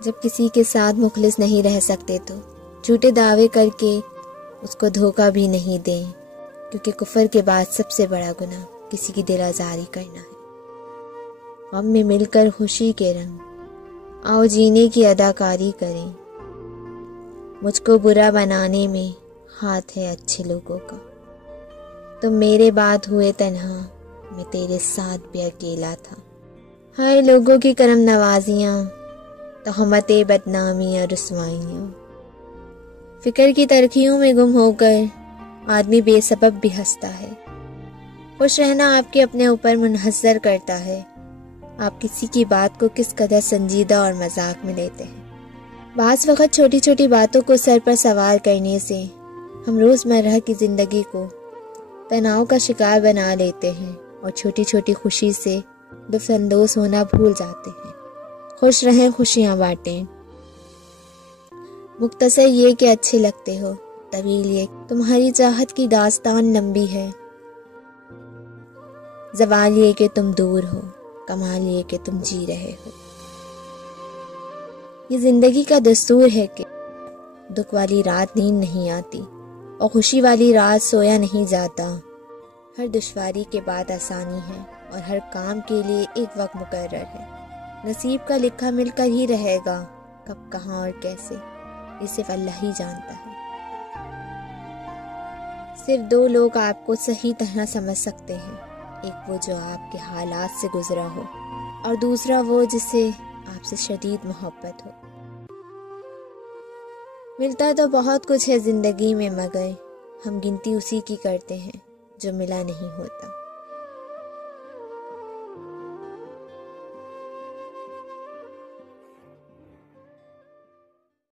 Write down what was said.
جب کسی کے ساتھ مخلص نہیں رہ سکتے تو جھوٹے دعوے کر کے اس کو دھوکہ بھی نہیں دیں، کیونکہ کفر کے بعد سب سے بڑا گناہ کسی کی دل آزاری کرنا ہے۔ غم میں مل کر خوشی کے رنگ، آؤ جینے کی اداکاری کریں۔ مجھ کو برا بنانے میں ہاتھ ہے اچھے لوگوں کا، تم میرے بعد ہوئے تنہا، میں تیرے ساتھ بھی اکیلا تھا۔ ہائے لوگوں کی کرم نوازیاں، تہمتیں، بدنامی اور رسوائیاں۔ فکر کی تلخیوں میں گم ہو کر آدمی بے سبب بھی ہنستا ہے۔ خوش رہنا آپ کے اپنے اوپر منحصر کرتا ہے، آپ کسی کی بات کو کس قدر سنجیدہ اور مذاق میں لیتے ہیں۔ بعض وقت چھوٹی چھوٹی باتوں کو سر پر سوار کرنے سے ہم روزمرہ کی زندگی کو تناؤ کا شکار بنا لیتے ہیں اور چھوٹی چھوٹی خوشی سے لطف اندوز ہونا بھول جاتے ہیں۔ خوش رہیں، خوشیاں بانٹیں۔ مختصر یہ کہ اچھے لگتے ہو، طویل یہ تمہاری چاہت کی داستان لمبی ہے، زوال یہ کہ تم دور ہو، کمال یہ کہ تم جی رہے ہو۔ یہ زندگی کا دستور ہے کہ دکھ والی رات نیند نہیں آتی اور خوشی والی رات سویا نہیں جاتا۔ ہر دشواری کے بعد آسانی ہے اور ہر کام کے لیے ایک وقت مقرر ہے۔ نصیب کا لکھا مل کر ہی رہے گا، کب، کہاں اور کیسے، یہ صرف اللہ ہی جانتا ہے۔ صرف دو لوگ آپ کو صحیح طرح سمجھ سکتے ہیں، ایک وہ جو آپ کے حالات سے گزرا ہو اور دوسرا وہ جسے آپ سے شدید محبت ہو۔ ملتا تو بہت کچھ ہے زندگی میں، مگر ہم گنتی اسی کی کرتے ہیں جو ملا نہیں ہوتا۔